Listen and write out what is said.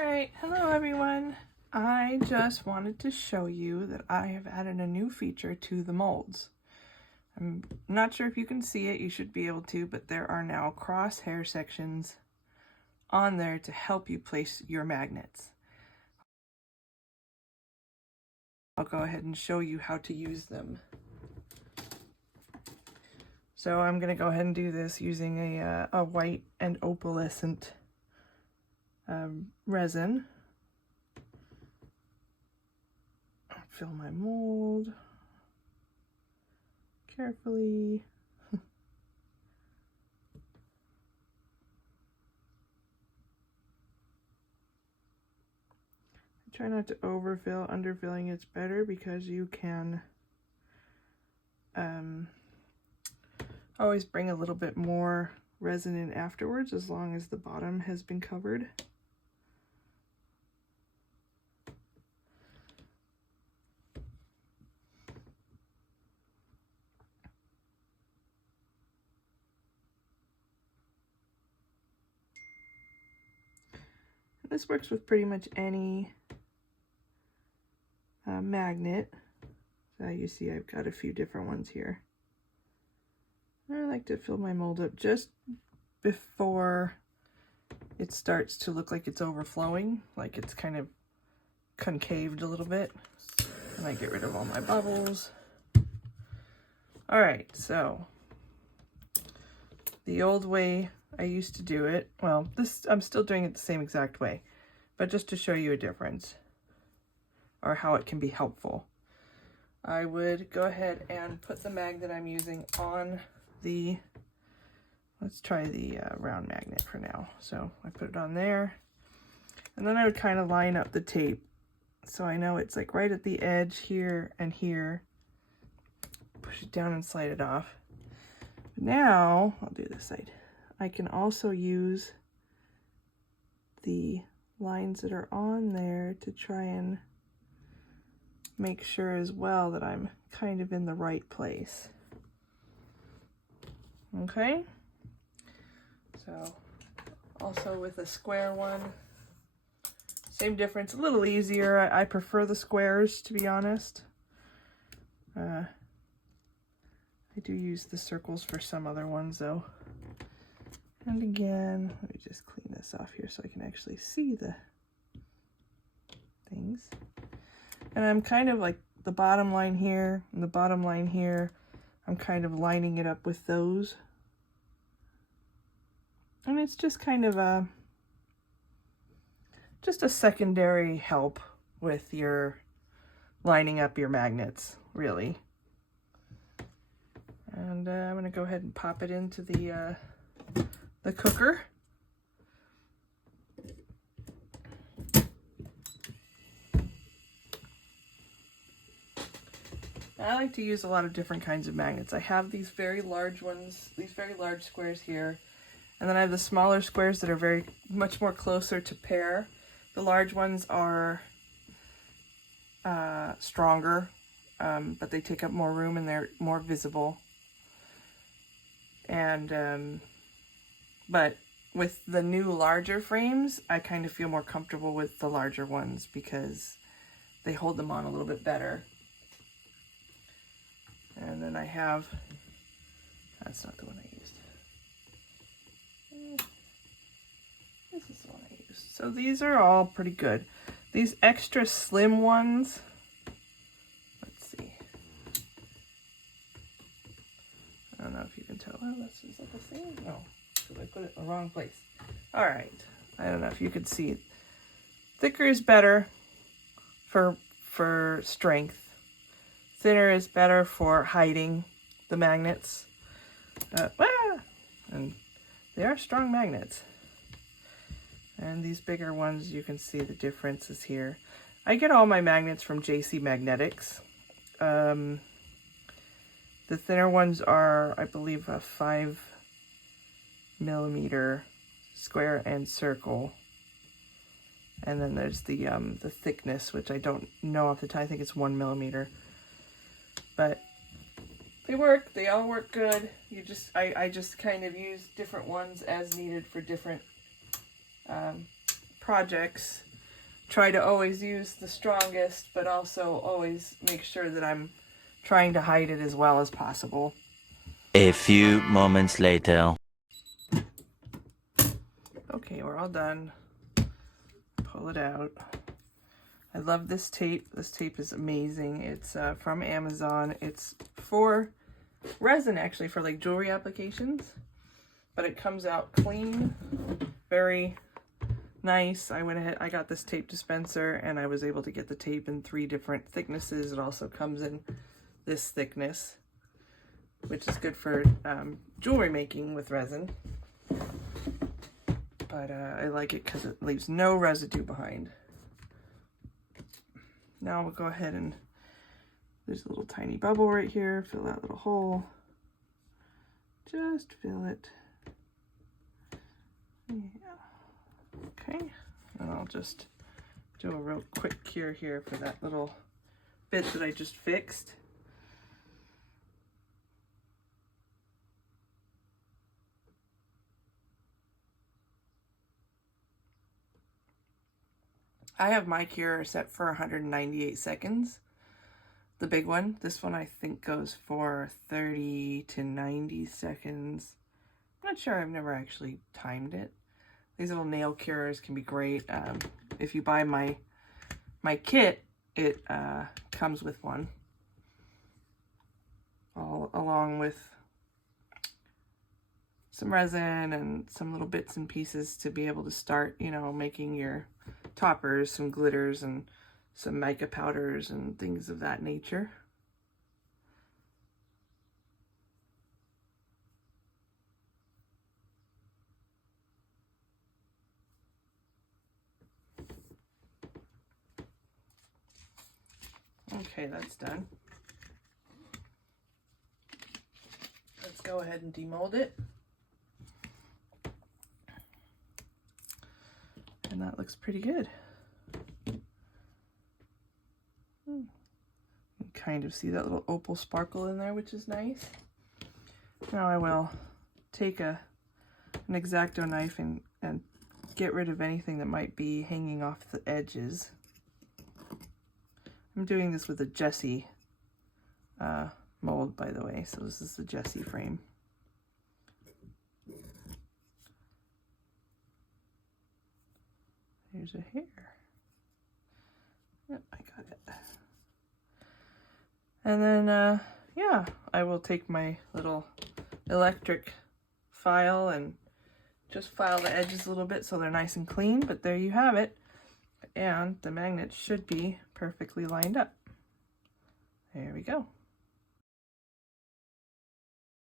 Alright, hello everyone. I just wanted to show you that I have added a new feature to the molds. I'm not sure if you can see it, you should be able to, but there are now crosshair sections on there to help you place your magnets. I'll go ahead and show you how to use them. So I'm going to go ahead and do this using a white and opalescent resin. Fill my mold carefully. Try not to overfill. Underfilling is better because you can always bring a little bit more resin in afterwards as long as the bottom has been covered. This works with pretty much any magnet. So you see I've got a few different ones here. I like to fill my mold up just before it starts to look like it's overflowing, like it's kind of concaved a little bit. And I get rid of all my bubbles. All right, so the old way I used to do it, well, I'm still doing it the same exact way, but just to show you a difference or how it can be helpful. I would go ahead and put the magnet I'm using on the, let's try the round magnet for now. So I put it on there, and then I would kind of line up the tape so I know it's like right at the edge here and here. Push it down and slide it off. Now, I'll do this side. I can also use the lines that are on there to try and make sure as well that I'm kind of in the right place. Okay? So, also with a square one, same difference, a little easier. I prefer the squares, to be honest. I do use the circles for some other ones though. And again, let me just clean this off here so I can actually see the things. And I'm kind of like the bottom line here and the bottom line here, I'm kind of lining it up with those. And it's just kind of just a secondary help with your lining up your magnets, really. And I'm going to go ahead and pop it into the cooker. I like to use a lot of different kinds of magnets. I have these very large ones, these very large squares here, and then I have the smaller squares that are much more closer to pair. The large ones are stronger, but they take up more room and they're more visible. And but with the new larger frames, I kind of feel more comfortable with the larger ones because they hold them on a little bit better. And then I have, that's not the one I used. This is the one I used. So these are all pretty good. These extra slim ones, let's see. I don't know if you can tell. Oh, is that the same? No, because I put it in the wrong place. All right. I don't know if you could see it. Thicker is better for strength. Thinner is better for hiding the magnets. And they are strong magnets. And these bigger ones, you can see the differences here. I get all my magnets from JC Magnetics. The thinner ones are, I believe, a 5mm square and circle. And then there's the thickness, which I don't know off the top. I think it's 1mm. But they work. They all work good. I just kind of use different ones as needed for different projects. try to always use the strongest, but also always make sure that I'm trying to hide it as well as possible. A few moments later. Okay, we're all done. Pull it out. I love this tape. This tape is amazing. It's from Amazon. It's for resin, actually, for like jewelry applications. But it comes out clean, very nice. I went ahead, I got this tape dispenser, and I was able to get the tape in 3 different thicknesses. It also comes in this thickness, which is good for jewelry making with resin. But I like it because it leaves no residue behind. Now we'll go ahead and, there's a little tiny bubble right here. Fill that little hole. Just fill it. Yeah. Okay. And I'll just do a real quick cure here for that little bit that I just fixed. I have my cure set for 198 seconds. The big one. This one I think goes for 30 to 90 seconds. I'm not sure. I've never actually timed it. These little nail cures can be great. If you buy my kit, it comes with one. Along with some resin and some little bits and pieces to be able to start, you know, making your toppers, some glitters and some mica powders and things of that nature. Okay, that's done. Let's go ahead and demold it. And that looks pretty good. You can kind of see that little opal sparkle in there, which is nice. Now I will take an X-Acto knife and get rid of anything that might be hanging off the edges. I'm doing this with a Jessie mold, by the way, so this is the Jessie frame. Here's a hair. Yep, I got it. And then, yeah, I will take my little electric file and just file the edges a little bit so they're nice and clean, but there you have it. And the magnets should be perfectly lined up. There we go.